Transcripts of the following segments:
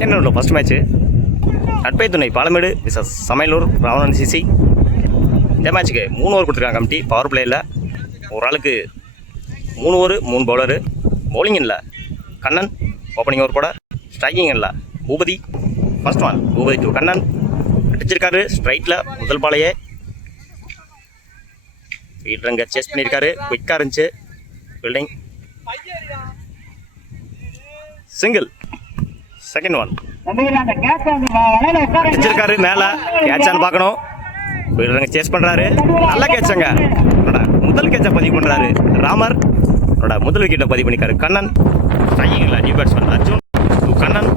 Second ரவுண்டில் first match நட்பை துணை பாலமேடு விசஸ் சமையலூர் ராவணன் சிசி. இந்த மேட்ச்சுக்கு 3 ஓவர் கொடுத்துருக்காங்க கமிட்டி. பவர் பிளேயில் ஒரு ஆளுக்கு 3 ஓவர் 3 பவுலரு. பவுலிங் இல்லை கண்ணன் ஓப்பனிங் ஓவர் போட. ஸ்ட்ரைக்கிங் இல்லை Boopathi. First one Boopathi to Kannan அடிச்சிருக்காரு ஸ்ட்ரைட்டில் முதல் பாலையே. ஃபீல்டருங்க சேஸ் பண்ணியிருக்காரு. குயிக்காக இருந்துச்சு ஃபீல்டிங். சிங்கிள். செகண்ட் ஒன் அடிச்சிருக்காரு மேலே. கேட்சான்னு பார்க்கணும். ஃபீல்டருங்க சேஸ் பண்ணுறாரு. நல்ல கேட்சங்க. முதல் கேட்சை பதிவு பண்ணுறாரு ராமர். முதல் விக்கெட்டை பதிவு பண்ணிக்காரு கண்ணன். ஸ்ட்ரைக்கிங்கில் new batsman Arjun to Kannan.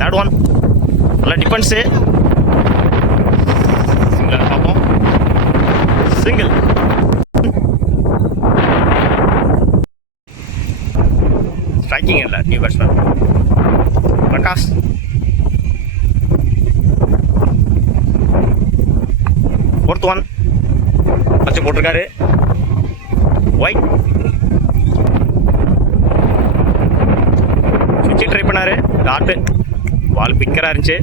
Third one நல்ல டிஃபென்ஸு. சிங்கிள் பார்ப்போம். சிங்கிள். ஸ்ட்ரைக்கிங் இல்லை new batsman Prakash. Fourth one வச்சு போட்டிருக்காரு ஒயிட். சுவிட்சை ட்ரை பண்ணாரு. டாட்டு பால் பிக்கராக இருந்துச்சு.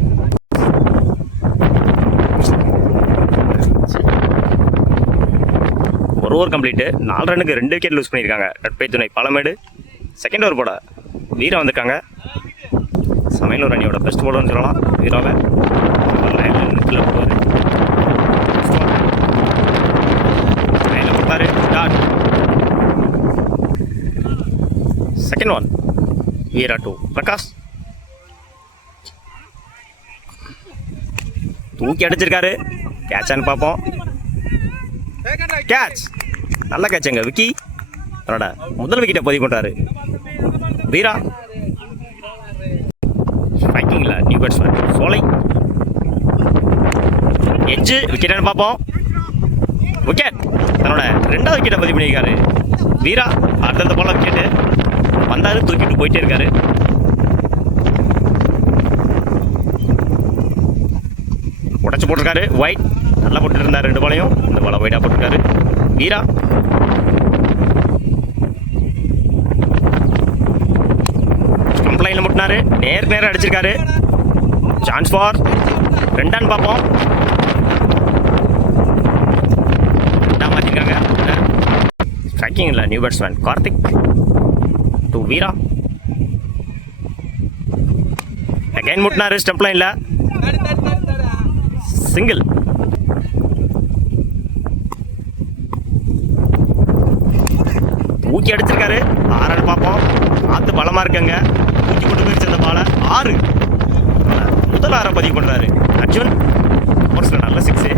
ஒரு ஓவர் கம்ப்ளீட்டு. 4 ரன்னுக்கு 2 விக்கெட் லூஸ் பண்ணியிருக்காங்க நட்பை துணை பாலமேடு. செகண்ட் ஓவர் போட வீரா வந்திருக்காங்க. சமையலூர் அணியோட பெஸ்ட் போலர்னு சொல்லலாம் வீராவை. கொடுத்தாரு dot. Second one Veera to Prakash. தூக்கி அடிச்சிருக்காரு. கேட்சான்னு பார்ப்போம். கேட்ச். நல்ல கேட்சுங்க விக்கி. அவரோட முதல் விக்கெட்டை பதிவு பண்ணுறாரு வீரா. ஸ்ட்ரைக்கிங்கில் நியூ பேட்ஸ்மேன் சோலை. எட்ஜு விக்கெட்டான்னு பார்ப்போம். விக்கெட். தன்னோட 2வது விக்கெட்டை பதிவு பண்ணியிருக்காரு வீரா. அடுத்த போல விக்கெட்டு வந்தாரு. தூக்கிட்டு போயிட்டே இருக்காரு. உடச்சு போட்டிருக்காரு ஒயிட். நல்லா போட்டுட்டு இருந்தார் 2 பாலையும். இந்த பாலை ஒயிட்டாக போட்டிருக்காரு வீரா. ஸ்டம்ப் லைனில் முட்டினாரு. நேரம் அடிச்சிருக்காரு. சான்ஸ் ஃபார் 2 ரன் பார்ப்போம். 2 மாற்றிருக்காங்க. ஸ்ட்ரைக்கிங் இல்லை new batsman Karthik to Veera. Again முட்டினாரு ஸ்டம்ப் லைனில். சிங்கிள். தூக்கி அடிச்சிருக்காரு. 6 ரன் பார்ப்போம். ஆத்து பலமாக இருக்குங்க. தூக்கி கொண்டு போயிடுச்சு அந்த பாலை. 6. முதல் 6 பதிவு பண்ணுறாரு அர்ஜுன். ஒரு சில நல்ல 6.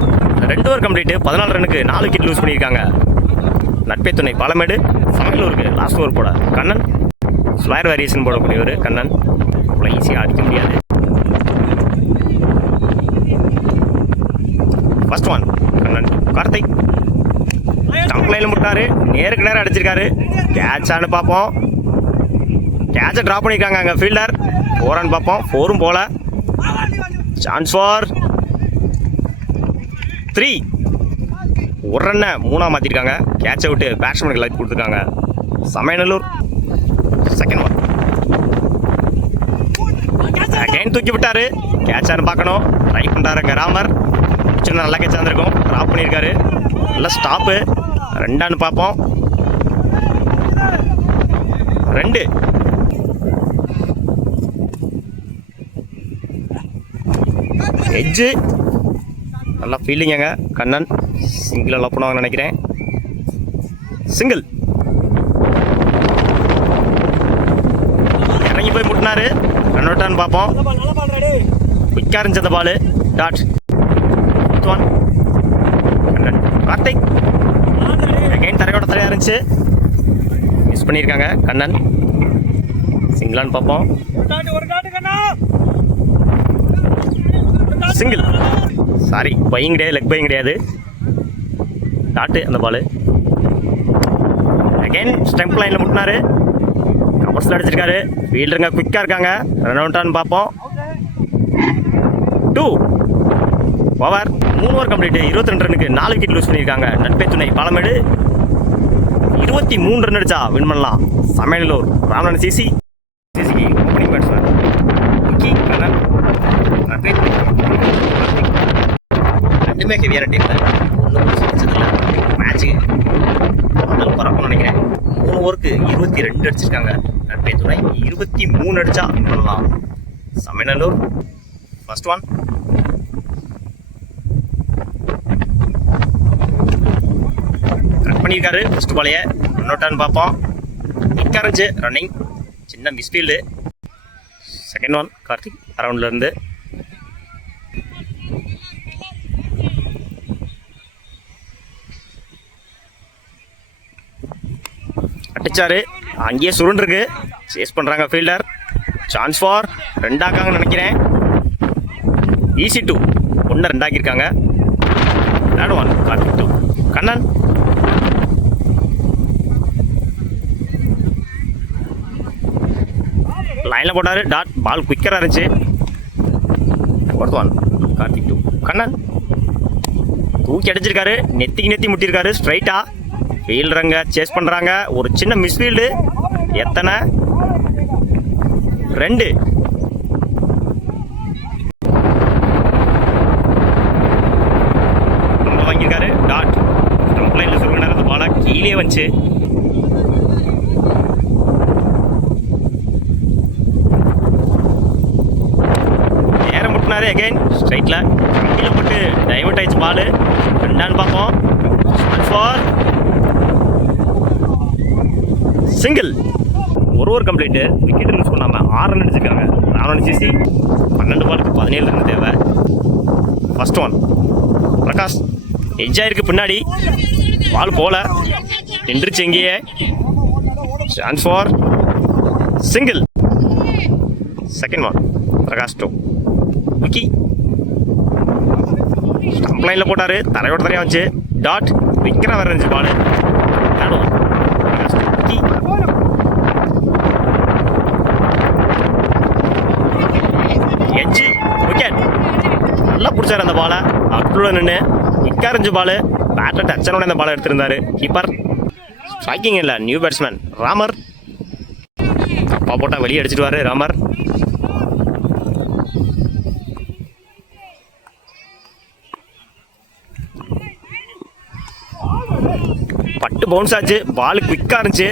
2 ஓவர் கம்ப்ளீட்டு. 14 ரன்னுக்கு 4 விக்கெட் லூஸ் பண்ணியிருக்காங்க நட்பை துணை பாலமேடு. சமையலூருக்கு லாஸ்ட் ஓவர் போட கண்ணன். ஸ்லாயர் வேரியேஷன் போடக்கூடியவர் கண்ணன். அவ்வளோ ஈஸியாக அடிக்க முடியாது. First one Kannan Karthik. Stump லைனில் முட்டாரு. நேருக்கு நேரம் அடிச்சிருக்காரு. கேட்சான்னு பார்ப்போம். கேட்சை ட்ராப் பண்ணியிருக்காங்க அங்கே ஃபீல்டர். 4 ரன் பார்ப்போம். 4ம் போல. Chance for 3. 1 ரன்னை 3ஆக மாற்றிருக்காங்க. கேட்சை விட்டு பேட்ஸ்மேனுக்கு லைட் கொடுத்துருக்காங்க சமையலூர். செகண்ட் ஒன் அகைன் தூக்கி விட்டாரு. கேட்சான்னு பார்க்கணும். ட்ரை பண்ணுறாருங்க ராமர். சின்ன நல்லா கேட்சா இருந்திருக்கும். ட்ராப் பண்ணியிருக்காரு. நல்லா ஸ்டாப்பு. 2 ரன் பார்ப்போம். 2. எட்ஜு. நல்லா ஃபீல்டிங்க கண்ணன். சிங்கிள் லவ் பண்ணுவாங்கன்னு நினைக்கிறேன். சிங்கிள். இறங்கி போய் முட்டினாரு. ரன் அவுட்டான்னு பார்ப்போம். குயிக்காக இருந்துச்சு அந்த ball. Dot. One Kannan Karthik. Again தரையோட தரையாக இருந்துச்சு. மிஸ் பண்ணியிருக்காங்க கண்ணன். சிங்கிளான்னு பார்ப்போம். சிங்கிள். சாரி பையிங் கிடையாது. லெக் பையிங் கிடையாது. டாட்டு அந்த பால். அகைன் ஸ்டம்ப் லைனில் முட்டினாரு. கவர்ஸில் அடிச்சிருக்காரு. ஃபீல்டருங்க குயிக்காக இருக்காங்க. ரன் அவுட்டான்னு பார்ப்போம். 2 ஓவர். 3 over complete. 22 ரன்னுக்கு 4 விக்கெட் லூஸ் பண்ணியிருக்காங்க நட்பை துணை பாலமேடு. 23 ரன் அடிச்சா வின் பண்ணலாம். சமையலூர் ராமநாதன் சிசிக்கு ஓப்பனிங் பேட்ஸ்மேன் விக்கி கண்ணன். ரெண்டுமே ஹெவியான டீம் தான். ஒன்றும் வச்சதில்ல மேட்ச்சு முதல் பரப்புன்னு நினைக்கிறேன். 3 ஓவருக்கு 22 அடிச்சிருக்காங்க. நட்பே துணை 23 அடிச்சா வின் பண்ணலாம். Samayalur first one. கட் பண்ணியிருக்காரு ஃபர்ஸ்ட் பாலையை. ரன் பார்ப்போம். நிற்காரஞ்சு ரன்னிங், சின்ன மிஸ்ஃபீல்டு. செகண்ட் ஒன் கார்த்திக் அரவுண்ட்லேருந்து. அடிச்சாரு, அங்கேயே சுருண்டுருக்கு. சேஸ் பண்ணுறாங்க ஃபீல்டர். சான்ஸ் ஃபார் 2 ஆக்காங்கன்னு நினைக்கிறேன். ஈஸி 2 1 2 ஆக்கியிருக்காங்க. Third one Karthik 2 Kannan. லைனில் போட்டார். டாட் பால் குயிக்கராக இருந்துச்சு. Fourth one Karthik 2 Kannan. தூக்கி அடிச்சிருக்காரு, நெத்திக்கு நெத்தி முட்டியிருக்காரு ஸ்ட்ரைட்டாக. ஃபீல்டருங்க சேஸ் பண்ணுறாங்க. ஒரு சின்ன மிஸ்ஃபீல்டு. எத்தனை 2. நம்ம வாங்கியிருக்காரு. டாட் ஸ்டம்ப் லைனில் சொல்லுங்க. அந்த பாலை கீழே வந்துச்சு. நேரம் முட்டினாரு. அகைன் ஸ்ட்ரைட்டில் கீழே போட்டு டைவர்ட் ஆயிடுச்சு பால். 2 பார்ப்போம். For single. ஒரு கம்ப்ளீட்டு. விக்கெட் லூஸ் பண்ணாமல் 6 ரன் அடிச்சிருக்காங்க. ராமநாதன் சிசி 12 பாலுக்கு 17 ரன் தேவை. ஃபர்ஸ்ட் ஒன் பிரகாஷ் எட்ஜ் ஆயிருக்கு. பின்னாடி பால் போல நின்றுச்சு எங்கேயே. Chance for single. Second one Prakash 2 Vicky. Stump லைனில் போட்டார். தரையோட தரையாக வந்துச்சு. டாட் விக்கரா வேறு இருந்துச்சு ball. Third one Prakash 2 Vicky. Edge wicket. நல்லா பிடிச்சார் அந்த பாலை. அப்டூல நின்று விக்காரஞ்சு பால். பேட்டர் டச்சனோட அந்த பாலை எடுத்திருந்தாரு கீப்பர். ஸ்ட்ரைக்கிங் இல்லை நியூ பேட்ஸ்மேன் ராமர். தப்பா போட்டால் வெளியே அடிச்சிடுவார் ராமர். பட்டு பவுன்ஸ் ஆச்சு. பால் குவிக்காக இருந்துச்சு.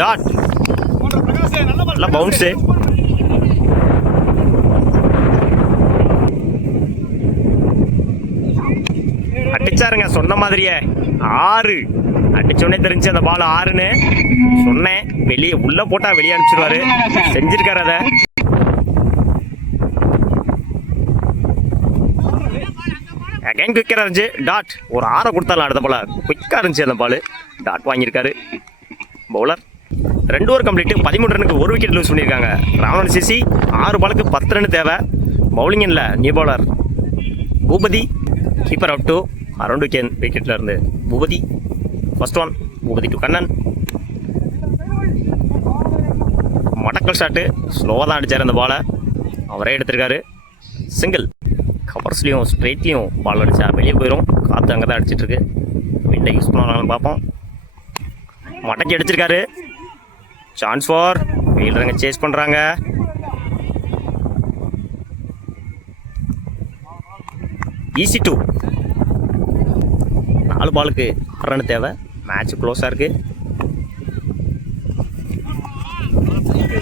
டாட் நல்லா பவுன்ஸு. அடிச்சாருங்க சொன்ன மாதிரியே. 6 அடிச்சோடனே தெரிஞ்சு அந்த பால் 6ன்னு சொன்னேன். வெளியே உள்ள போட்டா வெளியே அனுப்பிச்சிருவாரு. செஞ்சிருக்காரு அதை. அகைன் குயிக்கராக இருந்துச்சு. டாட் ஒரு 6 கொடுத்தாலும் அடுத்த பால் குயிக்காக இருந்துச்சு அந்த பால். டாட் வாங்கியிருக்காரு பவுலர். 2 over complete. 13 ரனுக்கு 1 விக்கெட் லூஸ் பண்ணியிருக்காங்க. ராமநாதன் சிசி 6 பாலுக்கு 10 ரன் தேவை. பவுலிங் இல்லை new bowler Boopathi. Keeper out to around விக்கெட்டில் இருந்து பூபதி. First one Boopathi 2 Kannan. மடக்கல் ஷாட்டு. ஸ்லோவாக தான் அடித்தார் அந்த பாலை. அவரே எடுத்திருக்காரு. சிங்கிள். கவர்ஸ்லேயும் ஸ்ட்ரெயிட்லேயும் பால் அடித்தா வெளியே போயிடும். காற்று அங்கே தான் அடிச்சிட்ருக்கு. விண்டை யூஸ் பண்ணாலும் பார்ப்போம். மடக்கி அடிச்சிருக்காரு. சான்ஸ் ஃபார் ஃபீல்டருங்க சேஸ் பண்ணுறாங்க. ஈஸி 2 4 பாலுக்கு 6 ரன் தேவை. மேட்ச் க்ளோஸாக இருக்குது.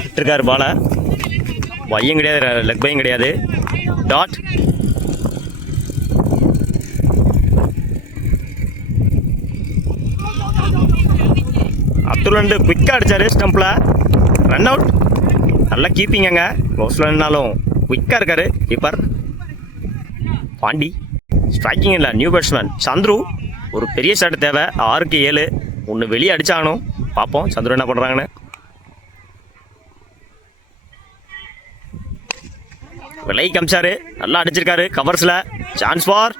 விட்டுருக்காரு பாலை. வையும் கிடையாது, லெக் பையும் கிடையாது. டாட் அப்துல் குயிக்காக அடித்தார் ஸ்டம்பில். Run out. நல்லா கீப்பிங்க. க்ளோஸில் நின்னாலும் குயிக்காக இருக்கார் கீப்பர் பாண்டி. ஸ்ட்ரைக்கிங் இல்லை நியூ பேட்ஸ்மேன் சந்துரு. ஒரு பெரிய ஷாட் தேவை. 6க்கு 7. 1 வெளியே அடிச்சாகணும். பார்ப்போம் சந்துரு என்ன பண்ணுறாங்கன்னு. விலை கமிச்சாரு. நல்லா அடிச்சிருக்காரு கவர்ஸில். Chance for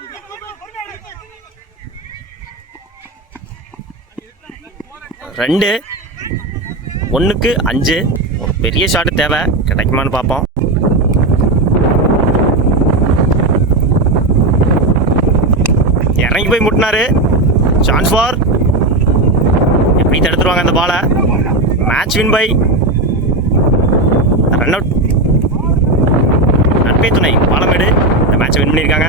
2. 1க்கு 5. ஒரு பெரிய ஷாட்டு தேவை. கிடைக்குமான்னு பார்ப்போம். இறங்கி போய் முட்டினாரு. சான்ஸ் ஃபார் அப்படி தடுத்துருவாங்க அந்த பாலை. Match win by run out. Natpe Thunai Palamedu இந்த மேட்சை வின் பண்ணியிருக்காங்க.